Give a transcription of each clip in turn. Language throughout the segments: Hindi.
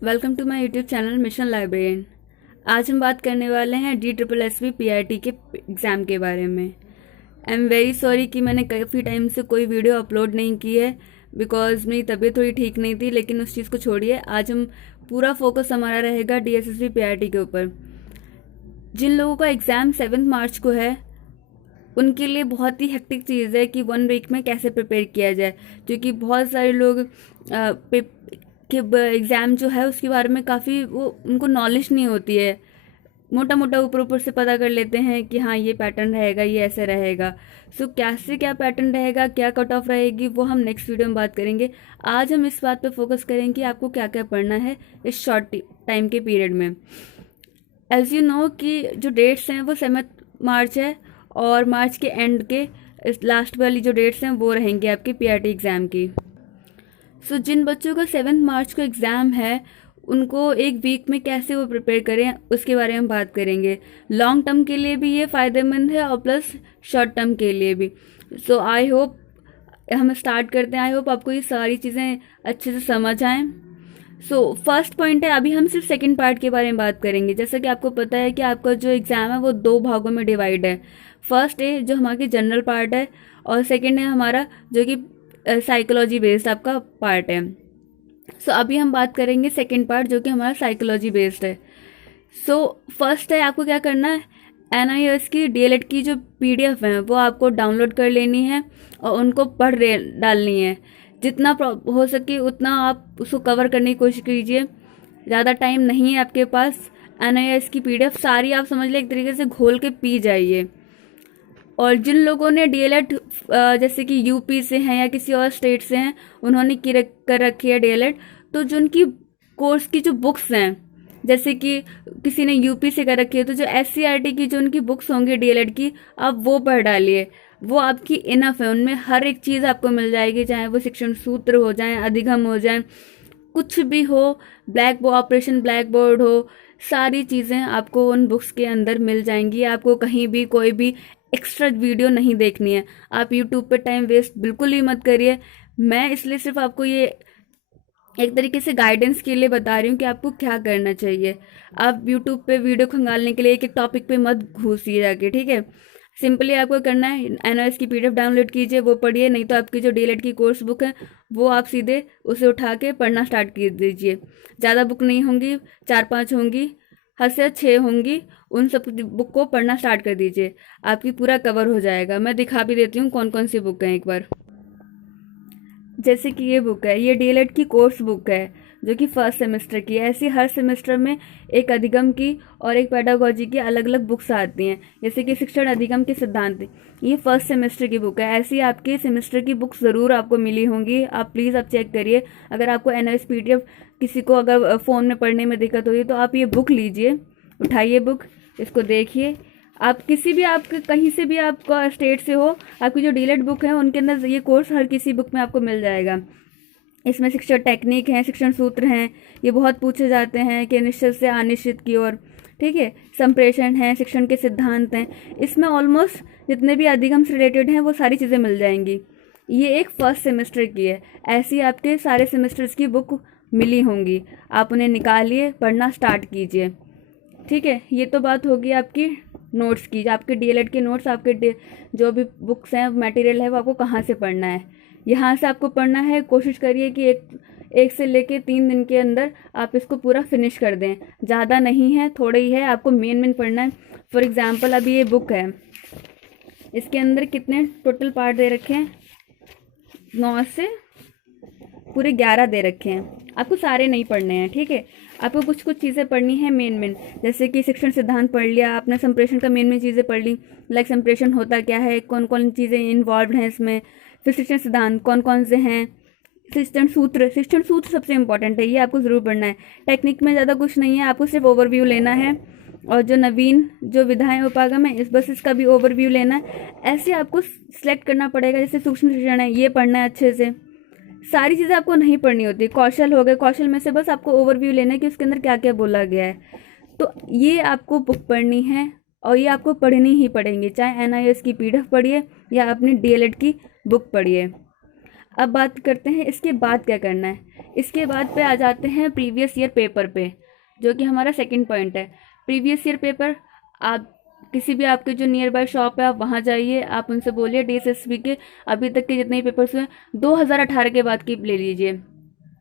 Welcome to my YouTube channel mission librarian. आज हम बात करने वाले हैं DSSB PRT के एग्ज़ाम के बारे में। आई एम वेरी सॉरी कि मैंने काफ़ी टाइम से कोई वीडियो अपलोड नहीं की है बिकॉज मेरी तबीयत थोड़ी ठीक नहीं थी, लेकिन उस चीज़ को छोड़िए, आज हम पूरा फोकस हमारा रहेगा DSSB PRT के ऊपर। जिन लोगों का एग्ज़ाम 7 मार्च को है उनके लिए बहुत ही हेक्टिक चीज़ है कि 1 वीक में कैसे प्रिपेयर किया जाए, क्योंकि बहुत सारे लोग कि एग्ज़ाम जो है उसके बारे में काफ़ी उनको नॉलेज नहीं होती है। मोटा मोटा ऊपर ऊपर से पता कर लेते हैं कि हाँ ये पैटर्न रहेगा, ये ऐसे रहेगा। सो कैसे क्या पैटर्न रहेगा, क्या कट ऑफ रहेगी, वो हम नेक्स्ट वीडियो में बात करेंगे। आज हम इस बात पे फोकस करेंगे कि आपको क्या क्या पढ़ना है इस शॉर्ट टाइम के पीरियड में। एज यू नो कि जो डेट्स हैं वो 7 मार्च है और मार्च के एंड के लास्ट वाली जो डेट्स हैं वो रहेंगी आपकी PRT एग्ज़ाम की। सो जिन बच्चों का 7 मार्च को एग्ज़ाम है उनको एक वीक में कैसे वो प्रिपेयर करें उसके बारे में बात करेंगे। लॉन्ग टर्म के लिए भी ये फ़ायदेमंद है और प्लस शॉर्ट टर्म के लिए भी। सो आई होप हम स्टार्ट करते हैं। आई होप आपको ये सारी चीज़ें अच्छे से समझ आएँ। सो फर्स्ट पॉइंट है, अभी हम सिर्फ सेकंड पार्ट के बारे में बात करेंगे। जैसा कि आपको पता है कि आपका जो एग्ज़ाम है वो 2 भागों में डिवाइड है। फर्स्ट है जो हमारी जनरल पार्ट है और सेकंड है हमारा जो कि साइकोलॉजी बेस्ड आपका पार्ट है। सो अभी हम बात करेंगे सेकंड पार्ट जो कि हमारा साइकोलॉजी बेस्ड है। सो फर्स्ट है, आपको क्या करना है, NIOS की DLED की जो PDF है वो आपको डाउनलोड कर लेनी है और उनको पढ़ डालनी है। जितना हो सके उतना आप उसको कवर करने की कोशिश कीजिए। ज़्यादा टाइम नहीं है आपके पास। NIOS की PDF सारी आप समझ लें एक तरीके से घोल के पी जाइए। और जिन लोगों ने DLED जैसे कि यूपी से हैं या किसी और स्टेट से हैं, उन्होंने कर रखी है DLED, तो जो उनकी कोर्स की जो बुक्स हैं, जैसे कि किसी ने यूपी से कर रखी है तो जो SCERT की जो उनकी बुक्स होंगी DLED की, आप वो पढ़ डालिए। वो आपकी इनफ है, उनमें हर एक चीज़ आपको मिल जाएगी, चाहे वो शिक्षण सूत्र हो जाए, अधिगम हो जाए, कुछ भी हो, ऑपरेशन ब्लैक बोर्ड हो, सारी चीज़ें आपको उन बुक्स के अंदर मिल जाएंगी। आपको कहीं भी कोई भी एक्स्ट्रा वीडियो नहीं देखनी है। आप यूट्यूब पे टाइम वेस्ट बिल्कुल ही मत करिए। मैं इसलिए सिर्फ आपको ये एक तरीके से गाइडेंस के लिए बता रही हूँ कि आपको क्या करना चाहिए। आप यूट्यूब पे वीडियो खंगालने के लिए एक एक टॉपिक पे मत घुसिए जाके, ठीक है। सिंपली आपको करना है, NIOS की PDF डाउनलोड कीजिए, वो पढ़िए। नहीं तो आपकी जो DLED की कोर्स बुक है वो आप सीधे उसे उठा के पढ़ना स्टार्ट कर दीजिए। ज़्यादा बुक नहीं होंगी, 4-5 होंगी, हद से 6 होंगी, उन सब बुक को पढ़ना स्टार्ट कर दीजिए, आपकी पूरा कवर हो जाएगा। मैं दिखा भी देती हूँ कौन कौन सी बुक हैं एक बार। जैसे कि ये बुक है, ये DLED की कोर्स बुक है जो कि फर्स्ट सेमेस्टर की है। ऐसी हर सेमेस्टर में एक अधिगम की और एक पेडागोजी की अलग अलग बुक्स आती हैं। जैसे कि शिक्षण अधिगम के सिद्धांत, ये फर्स्ट सेमेस्टर की बुक है। ऐसी आपके सेमेस्टर की बुक्स ज़रूर आपको मिली होंगी, आप प्लीज़ आप चेक करिए। अगर आपको NIOS PDF किसी को अगर फ़ोन में पढ़ने में दिक्कत होगी तो आप ये बुक लीजिए, उठाइए बुक, इसको देखिए। आप किसी भी, आप कहीं से भी आपका स्टेट से हो, आपकी जो DLED बुक है उनके अंदर ये कोर्स हर किसी बुक में आपको मिल जाएगा। इसमें शिक्षण टेक्निक हैं, शिक्षण सूत्र हैं, ये बहुत पूछे जाते हैं कि निश्चित से अनिश्चित की ओर, ठीक है। संप्रेषण है, शिक्षण के सिद्धांत हैं, इसमें ऑलमोस्ट जितने भी अधिगम से रिलेटेड हैं वो सारी चीज़ें मिल जाएंगी। ये एक फर्स्ट सेमेस्टर की है। ऐसी आपके सारे सेमेस्टर्स की बुक मिली होंगी, आप उन्हें निकालिए, पढ़ना स्टार्ट कीजिए, ठीक है। ये तो बात होगी आपकी नोट्स की। आपके DLED के नोट्स, आपके जो भी बुक्स हैं, मटेरियल है, वो आपको कहाँ से पढ़ना है, यहाँ से आपको पढ़ना है। कोशिश करिए कि एक से लेके 3 दिन के अंदर आप इसको पूरा फिनिश कर दें। ज़्यादा नहीं है, थोड़ा ही है, आपको मेन पढ़ना है। फॉर एग्जांपल अभी ये बुक है, इसके अंदर कितने टोटल पार्ट दे रखे हैं, 9 से पूरे 11 दे रखे हैं। आपको सारे नहीं पढ़ने हैं, ठीक है। आपको कुछ कुछ चीज़ें पढ़नी है मेन, जैसे कि शिक्षण सिद्धांत पढ़ लिया आपने, संप्रेषण का मेन चीज़ें पढ़ ली, लाइक संप्रेषण होता क्या है, कौन कौन चीज़ें इन्वॉल्व हैं इसमें, फिर शिक्षण सिद्धांत कौन कौन से हैं, शिक्षण सूत्र सबसे इंपॉर्टेंट है, ये आपको ज़रूर पढ़ना है। टेक्निक में ज़्यादा कुछ नहीं है, आपको सिर्फ ओवरव्यू लेना है। और जो नवीन जो विधाएं उपागम है, बस इसका भी ओवरव्यू लेना है। ऐसे आपको सिलेक्ट करना पड़ेगा। जैसे सूक्ष्म शिक्षण है, ये पढ़ना है अच्छे से। सारी चीज़ें आपको नहीं पढ़नी होती। कौशल हो गए, कौशल में से बस आपको ओवरव्यू लेना है कि उसके अंदर क्या क्या बोला गया है। तो ये आपको बुक पढ़नी है और ये आपको पढ़नी ही पड़ेंगी, चाहे NIOS की PDF पढ़िए या अपनी DLED की बुक पढ़िए। अब बात करते हैं इसके बाद क्या करना है। इसके बाद पे आ जाते हैं प्रीवियस ईयर पेपर पे, जो कि हमारा सेकंड पॉइंट है। प्रीवियस ईयर पेपर, आप किसी भी आपके जो नियर बाय शॉप है आप वहाँ जाइए, आप उनसे बोलिए डीएसएसबी के अभी तक के जितने भी पेपर्स हुए 2018 के बाद की ले लीजिए,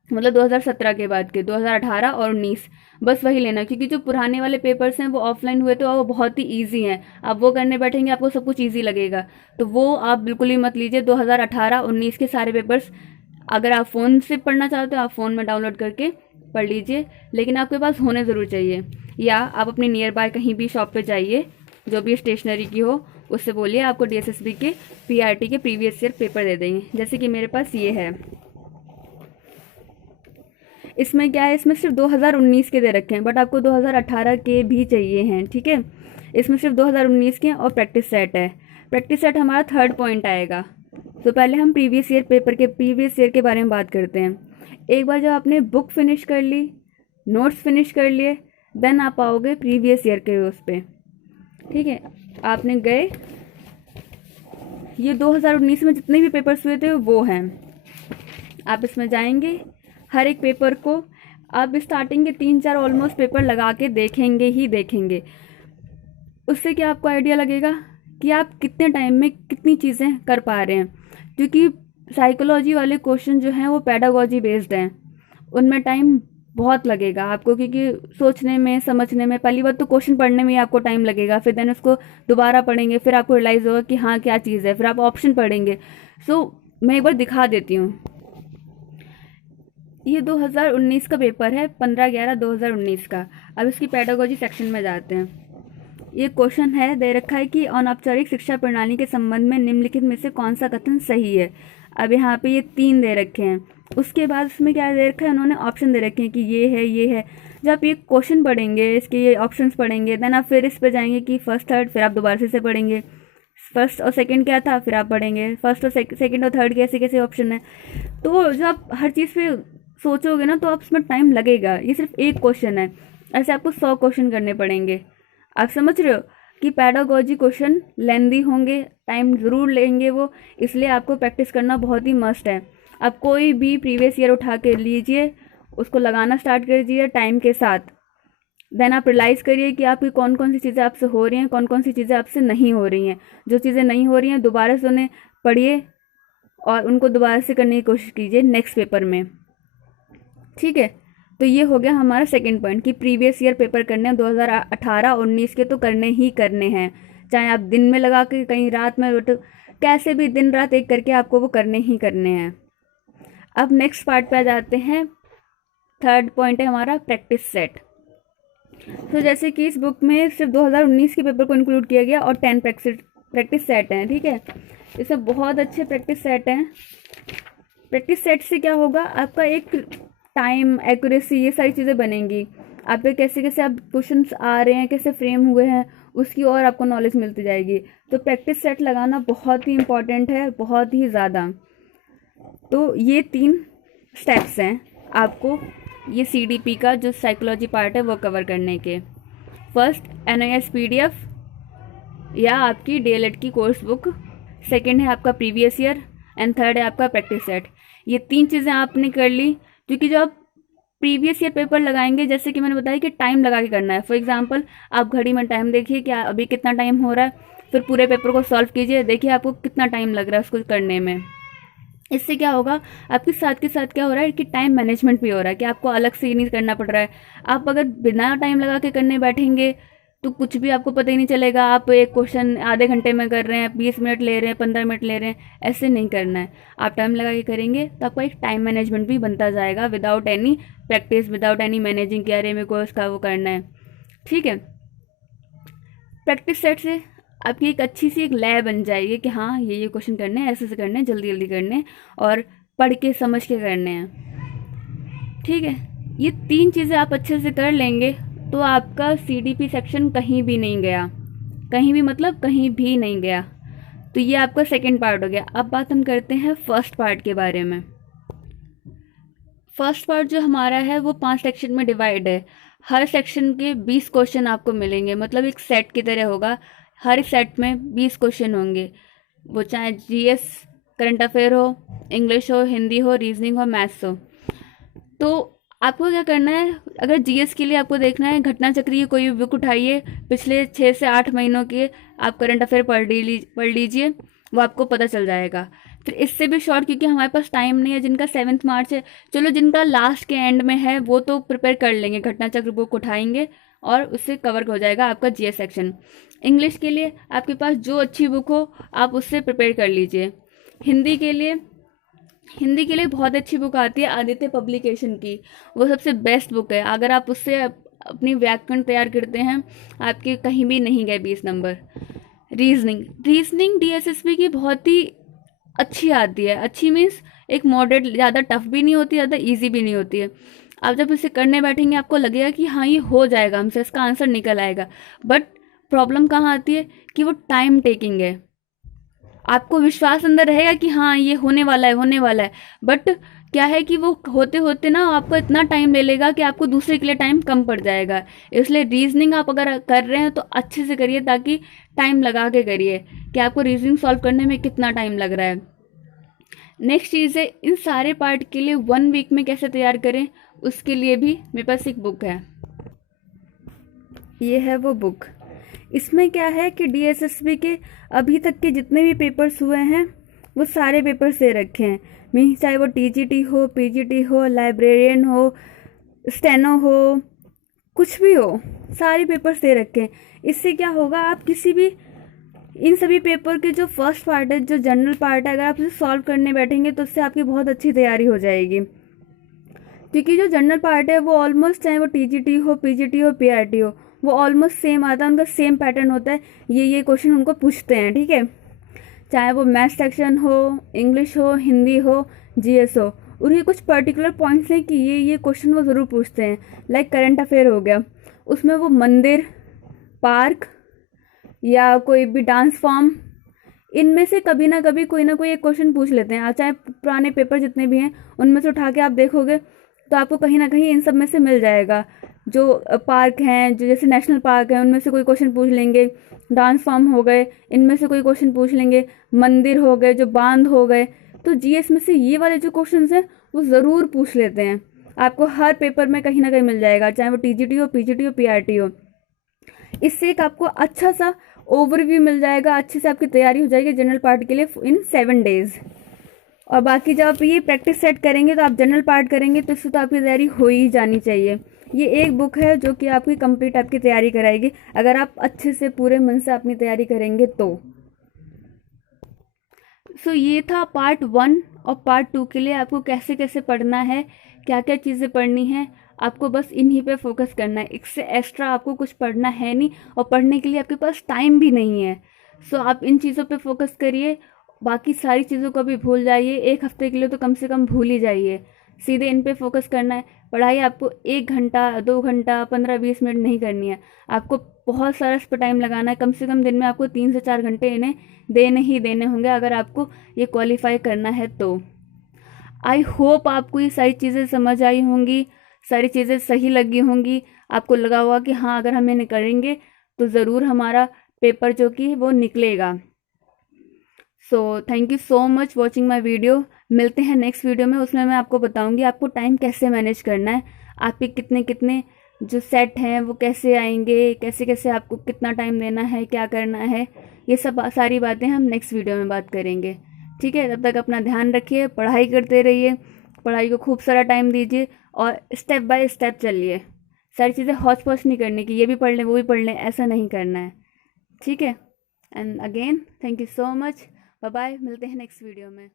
मतलब 2017 के बाद के, 2018 और 19, बस वही लेना, क्योंकि जो पुराने वाले पेपर्स हैं वो ऑफलाइन हुए थे और वो बहुत ही ईजी हैं। आप वो करने बैठेंगे आपको सब कुछ ईजी लगेगा, तो वो आप बिल्कुल ही मत लीजिए। 2018-19 के सारे पेपर्स अगर आप फ़ोन से पढ़ना चाहते हो आप फ़ोन में डाउनलोड करके पढ़ लीजिए, लेकिन आपके पास होने ज़रूर चाहिए। या आप अपने नियर बाय कहीं भी शॉप पे जाइए जो भी स्टेशनरी की हो, उससे बोलिए आपको डीएसएसबी के पीआरटी के प्रीवियस ईयर पेपर दे देंगे। जैसे कि मेरे पास ये है, इसमें क्या है, इसमें सिर्फ 2019 के दे रखे हैं, बट आपको 2018 के भी चाहिए हैं, ठीक है। इसमें सिर्फ 2019 के और प्रैक्टिस सेट है। प्रैक्टिस सेट हमारा थर्ड पॉइंट आएगा। तो पहले हम प्रीवियस ईयर पेपर के प्रीवियस ईयर के बारे में बात करते हैं। एक बार जब आपने बुक फिनिश कर ली, नोट्स फिनिश कर लिए, देन आप आओगे प्रीवियस ईयर के उस पर, ठीक है। आपने गए, ये 2019 में जितने भी पेपर्स हुए थे वो हैं, आप इसमें जाएंगे, हर एक पेपर को आप स्टार्टिंग के 3-4 ऑलमोस्ट पेपर लगा के देखेंगे ही देखेंगे। उससे क्या आपको आइडिया लगेगा कि आप कितने टाइम में कितनी चीज़ें कर पा रहे हैं, क्योंकि साइकोलॉजी वाले क्वेश्चन जो हैं वो पेडागोजी बेस्ड हैं, उनमें टाइम बहुत लगेगा आपको, क्योंकि सोचने में समझने में, पहली बात तो क्वेश्चन पढ़ने में ही आपको टाइम लगेगा, फिर देन उसको दोबारा पढ़ेंगे, फिर आपको रियलाइज़ होगा कि हाँ क्या चीज़ है, फिर आप ऑप्शन पढ़ेंगे। सो मैं एक बार दिखा देती हूँ। ये 2019 का पेपर है, 15/11/2019 का। अब इसकी पेडागोजी सेक्शन में जाते हैं। ये क्वेश्चन है, दे रखा है कि अनौपचारिक शिक्षा प्रणाली के संबंध में निम्नलिखित में से कौन सा कथन सही है। अब यहाँ पे ये 3 दे रखे हैं। उसके बाद उसमें क्या दे रखा है, उन्होंने ऑप्शन दे रखे हैं कि ये है ये है। जब आप ये क्वेश्चन पढ़ेंगे, इसके ये ऑप्शंस पढ़ेंगे, देन आप फिर इस पर जाएंगे कि फर्स्ट थर्ड, फिर आप दोबारा से पढ़ेंगे फर्स्ट और सेकंड क्या था, फिर आप पढ़ेंगे फर्स्ट और सेकंड और थर्ड कैसे कैसे ऑप्शन है। तो जब आप हर चीज़ पे सोचोगे ना तो आप उसमें टाइम लगेगा। ये सिर्फ एक क्वेश्चन है, ऐसे आपको 100 क्वेश्चन करने पड़ेंगे। आप समझ रहे हो कि पेडागोजी क्वेश्चन लेंदी होंगे, टाइम ज़रूर लेंगे वो, इसलिए आपको प्रैक्टिस करना बहुत ही मस्ट है। आप कोई भी प्रीवियस ईयर उठा के लीजिए, उसको लगाना स्टार्ट कर दीजिए टाइम के साथ, देन आप रियलाइज़ करिए कि आपकी कौन कौन सी चीज़ें आपसे हो रही हैं, कौन कौन सी चीज़ें आपसे नहीं हो रही हैं। जो चीज़ें नहीं हो रही हैं दोबारा से उन्हें पढ़िए और उनको दोबारा से करने की कोशिश कीजिए नेक्स्ट पेपर में, ठीक है। तो ये हो गया हमारा सेकंड पॉइंट कि प्रीवियस ईयर पेपर करने हैं 2018-19 के, तो करने ही करने हैं, चाहे आप दिन में लगा के कहीं रात में, तो कैसे भी दिन रात एक करके आपको वो करने ही करने हैं। अब नेक्स्ट पार्ट पे आ जाते हैं। थर्ड पॉइंट है हमारा प्रैक्टिस सेट। तो जैसे कि इस बुक में सिर्फ 2019 के पेपर को इंक्लूड किया गया और 10 प्रैक्टिस सेट हैं, ठीक है। इसमें बहुत अच्छे प्रैक्टिस सेट हैं। प्रैक्टिस सेट से क्या होगा, आपका एक टाइम, एक्यूरेसी, ये सारी चीज़ें बनेंगी। आप पे कैसे कैसे आप क्वेश्चंस आ रहे हैं, कैसे फ्रेम हुए हैं, उसकी और आपको नॉलेज मिलती जाएगी। तो प्रैक्टिस सेट लगाना बहुत ही इम्पॉर्टेंट है, बहुत ही ज़्यादा। तो ये 3 स्टेप्स हैं आपको ये CDP का जो साइकोलॉजी पार्ट है वो कवर करने के। फर्स्ट NIS PDF या आपकी DLED की कोर्स बुक, सेकंड है आपका प्रीवियस ईयर, एंड थर्ड है आपका प्रैक्टिस सेट। ये 3 चीज़ें आपने कर ली, क्योंकि जो आप प्रीवियस ईयर पेपर लगाएंगे, जैसे कि मैंने बताया कि टाइम लगा के करना है। फॉर एग्जांपल आप घड़ी में टाइम देखिए कि अभी कितना टाइम हो रहा है, फिर पूरे पेपर को सॉल्व कीजिए, देखिए आपको कितना टाइम लग रहा है उसको करने में। इससे क्या होगा, आपके साथ के साथ क्या हो रहा है कि टाइम मैनेजमेंट भी हो रहा है, कि आपको अलग से ये नहीं करना पड़ रहा है। आप अगर बिना टाइम लगा के करने बैठेंगे तो कुछ भी आपको पता ही नहीं चलेगा। आप एक क्वेश्चन आधे घंटे में कर रहे हैं, 20 मिनट ले रहे हैं, 15 मिनट ले रहे हैं, ऐसे नहीं करना है। आप टाइम लगा के करेंगे तो आपका एक टाइम मैनेजमेंट भी बनता जाएगा, without any practice, without any managing कि अरे मेरे को इसका वो करना है, ठीक है। प्रैक्टिस सेट से आपकी एक अच्छी सी एक लय बन जाएगी कि हाँ ये क्वेश्चन करने हैं, ऐसे करने हैं, जल्दी जल्दी करने हैं और पढ़ के समझ के करने हैं, ठीक है। ये 3 चीज़ें आप अच्छे से कर लेंगे तो आपका CDP सेक्शन कहीं भी नहीं गया, कहीं भी मतलब कहीं भी नहीं गया। तो ये आपका सेकंड पार्ट हो गया। अब बात हम करते हैं फर्स्ट पार्ट के बारे में। फर्स्ट पार्ट जो हमारा है वो 5 सेक्शन में डिवाइड है। हर सेक्शन के 20 क्वेश्चन आपको मिलेंगे, मतलब एक सेट की तरह होगा। हर सेट में 20 क्वेश्चन होंगे, वो चाहे GS करंट अफेयर हो, इंग्लिश हो, हिंदी हो, रीजनिंग हो, मैथ्स हो। तो आपको क्या करना है, अगर जीएस के लिए आपको देखना है, घटना चक्र की कोई भी बुक उठाइए, पिछले 6 से 8 महीनों के आप करंट अफेयर पढ़ लीजिए, वो आपको पता चल जाएगा। फिर इससे भी शॉर्ट, क्योंकि हमारे पास टाइम नहीं है, जिनका 7 मार्च है, चलो जिनका लास्ट के एंड में है वो तो प्रिपेयर कर लेंगे, घटना चक्र बुक उठाएंगे और उससे कवर हो जाएगा आपका जीएस सेक्शन। इंग्लिश के लिए आपके पास जो अच्छी बुक हो आप उससे प्रिपेयर कर लीजिए। हिंदी के लिए बहुत अच्छी बुक आती है आदित्य पब्लिकेशन की, वो सबसे बेस्ट बुक है। अगर आप उससे अपनी व्याकरण तैयार करते हैं, आपके कहीं भी नहीं गए 20 नंबर। रीजनिंग डीएसएसबी की बहुत ही अच्छी आती है। अच्छी मीन्स एक मॉडरेट, ज़्यादा टफ भी नहीं होती, ज़्यादा इजी भी नहीं होती है। आप जब इसे करने बैठेंगे आपको लगेगा कि हाँ ये हो जाएगा हमसे, इसका आंसर निकल आएगा। बट प्रॉब्लम कहाँ आती है कि वो टाइम टेकिंग है। आपको विश्वास अंदर रहेगा कि हाँ ये होने वाला है, बट क्या है कि वो होते होते ना आपको इतना टाइम ले लेगा कि आपको दूसरे के लिए टाइम कम पड़ जाएगा। इसलिए रीजनिंग आप अगर कर रहे हैं तो अच्छे से करिए, ताकि टाइम लगा के करिए कि आपको रीजनिंग सॉल्व करने में कितना टाइम लग रहा है। नेक्स्ट चीज़ है, इन सारे पार्ट के लिए 1 वीक में कैसे तैयार करें, उसके लिए भी मेरे पास एक बुक है। ये है वो बुक। इसमें क्या है कि डीएसएसबी के अभी तक के जितने भी पेपर्स हुए हैं वो सारे पेपर्स दे रखे हैं। मीन्स चाहे वो टीजीटी हो, पीजीटी हो, लाइब्रेरियन हो, स्टेनो हो, कुछ भी हो, सारे पेपर्स दे रखे हैं। इससे क्या होगा, आप किसी भी इन सभी पेपर के जो फर्स्ट पार्ट है, जो जनरल पार्ट है, अगर आप उसे सॉल्व करने बैठेंगे तो उससे आपकी बहुत अच्छी तैयारी हो जाएगी। क्योंकि जो जनरल पार्ट है वो ऑलमोस्ट, चाहे वो टीजीटी हो, पीजीटी हो, पीआरटी हो, वो ऑलमोस्ट सेम आता है, उनका सेम पैटर्न होता है। ये क्वेश्चन उनको पूछते हैं, ठीक है। चाहे वो मैथ सेक्शन हो, इंग्लिश हो, हिंदी हो, जीएस हो, उनके कुछ पर्टिकुलर पॉइंट्स हैं कि ये क्वेश्चन वो ज़रूर पूछते हैं। लाइक करंट अफेयर हो गया, उसमें वो मंदिर, पार्क या कोई भी डांस फॉर्म, इनमें से कभी ना कभी कोई ना कोई एक क्वेश्चन पूछ लेते हैं। आप चाहे पुराने पेपर जितने भी हैं उनमें से उठा के आप देखोगे तो आपको कहीं ना कहीं इन सब में से मिल जाएगा। जो पार्क हैं, जो जैसे नेशनल पार्क है, उनमें से कोई क्वेश्चन पूछ लेंगे। डांस फॉर्म हो गए, इनमें से कोई क्वेश्चन पूछ लेंगे। मंदिर हो गए, जो बांध हो गए। तो जीएस में से ये वाले जो क्वेश्चन हैं वो ज़रूर पूछ लेते हैं। आपको हर पेपर में कहीं ना कहीं मिल जाएगा, चाहे वो टीजीटी हो, पीजीटी हो, पीआरटी हो। इससे एक आपको अच्छा सा ओवरव्यू मिल जाएगा, अच्छे से आपकी तैयारी हो जाएगी जनरल पार्ट के लिए इन 7 डेज। और बाकी जब आप ये प्रैक्टिस सेट करेंगे तो आप जनरल पार्ट करेंगे तो इससे तो आपकी तैयारी हो ही जानी चाहिए। ये एक बुक है जो कि आपकी कंप्लीट आपकी तैयारी कराएगी, अगर आप अच्छे से पूरे मन से अपनी तैयारी करेंगे तो। सो ये था पार्ट 1। और पार्ट 2 के लिए आपको कैसे कैसे पढ़ना है, क्या क्या चीज़ें पढ़नी है, आपको बस इन्हीं पे फोकस करना है। इससे एक्स्ट्रा आपको कुछ पढ़ना है नहीं, और पढ़ने के लिए आपके पास टाइम भी नहीं है। सो आप इन चीज़ों पे फोकस करिए, बाकी सारी चीज़ों को भी भूल जाइए। 1 हफ्ते के लिए तो कम से कम भूल ही जाइए, सीधे इन पे फोकस करना है। पढ़ाई आपको 1 घंटा, 2 घंटा, 15-20 मिनट नहीं करनी है, आपको बहुत सारा इस पर टाइम लगाना है। कम से कम दिन में आपको 3 से 4 घंटे इन्हें देने ही देने होंगे, अगर आपको ये क्वालिफाई करना है तो। आई होप आपको ये सारी चीज़ें समझ आई होंगी, सारी चीज़ें सही लगी होंगी। आपको लगा होगा कि हाँ अगर हम इन्हें करेंगे तो ज़रूर हमारा पेपर जो कि वो निकलेगा। So thank you so much watching my video. मिलते हैं नेक्स्ट वीडियो में, उसमें मैं आपको बताऊंगी आपको टाइम कैसे मैनेज करना है, आपके कितने कितने जो सेट हैं वो कैसे आएंगे, कैसे कैसे आपको कितना टाइम देना है, क्या करना है, ये सब सारी बातें हम नेक्स्ट वीडियो में बात करेंगे। ठीक है, तब तक अपना ध्यान रखिए, पढ़ाई करते रहिए, पढ़ाई को खूब सारा टाइम दीजिए और स्टेप बाय स्टेप चलिए। सारी चीज़ें हौच पौच नहीं करने की, ये भी पढ़ लें वो भी पढ़ लें, ऐसा नहीं करना है। ठीक है, and again thank you so much, bye bye, मिलते हैं नेक्स्ट वीडियो में।